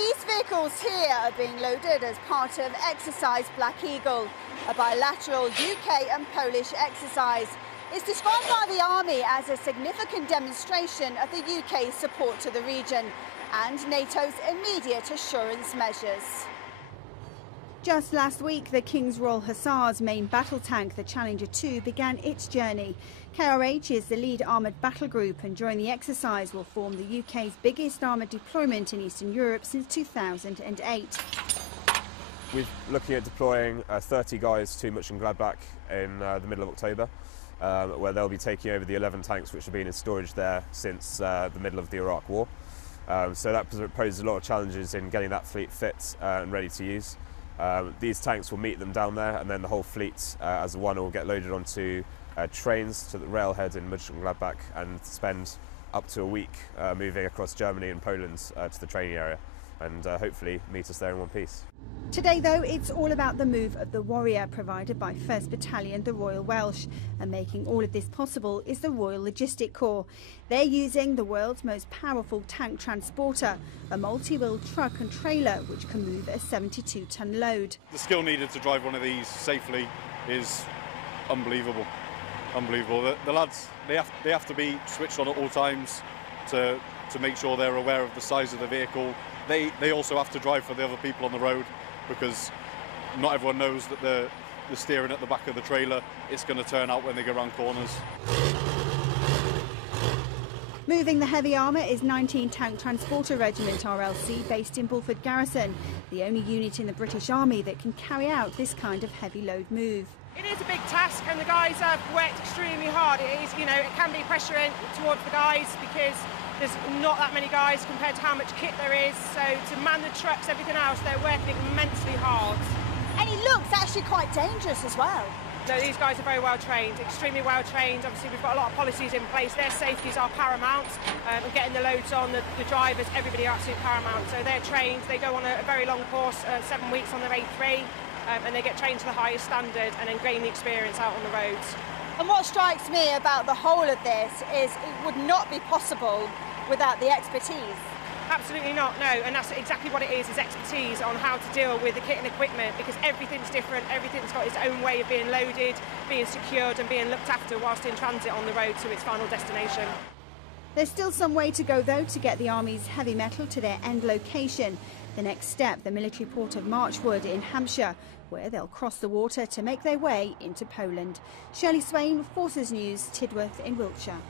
These vehicles here are being loaded as part of Exercise Black Eagle, a bilateral UK and Polish exercise. It's described by the Army as a significant demonstration of the UK's support to the region and NATO's immediate assurance measures. Just last week, the King's Royal Hussars' main battle tank, the Challenger 2, began its journey. KRH is the lead armoured battle group, and during the exercise will form the UK's biggest armoured deployment in Eastern Europe since 2008. We're looking at deploying 30 guys to Mönchengladbach in the middle of October, where they'll be taking over the 11 tanks which have been in storage there since the middle of the Iraq War. So that poses a lot of challenges in getting that fleet fit and ready to use. These tanks will meet them down there, and then the whole fleet as one will get loaded onto trains to the railhead in Mönchengladbach and spend up to a week moving across Germany and Poland to the training area, and hopefully meet us there in one piece. Today, though, it's all about the move of the Warrior, provided by 1st Battalion, the Royal Welsh. And making all of this possible is the Royal Logistic Corps. They're using the world's most powerful tank transporter, a multi-wheel truck and trailer which can move a 72-tonne load. The skill needed to drive one of these safely is unbelievable. Unbelievable. The lads, they have to be switched on at all times to make sure they're aware of the size of the vehicle. They also have to drive for the other people on the road, because not everyone knows that the steering at the back of the trailer is going to turn out when they go around corners. Moving the heavy armour is 19 Tank Transporter Regiment RLC, based in Wiltshire Garrison, the only unit in the British Army that can carry out this kind of heavy load move. It is a big task, and the guys have worked extremely hard. It is, it can be pressure towards the guys because there's not that many guys compared to how much kit there is. So to man the trucks, everything else, they're working immensely hard. And it looks actually quite dangerous as well. No, these guys are very well trained, extremely well trained. Obviously, we've got a lot of policies in place. Their safeties are paramount, and getting the loads on, the drivers, everybody are absolutely paramount. So they're trained. They go on a very long course, 7 weeks on their A3, and they get trained to the highest standard and then gain the experience out on the roads. And what strikes me about the whole of this is it would not be possible without the expertise. Absolutely not, no, and that's exactly what it is expertise on how to deal with the kit and equipment, because everything's different, everything's got its own way of being loaded, being secured and being looked after whilst in transit on the road to its final destination. There's still some way to go, though, to get the Army's heavy metal to their end location. The next step, the military port of Marchwood in Hampshire, where they'll cross the water to make their way into Poland. Shirley Swain, Forces News, Tidworth in Wiltshire.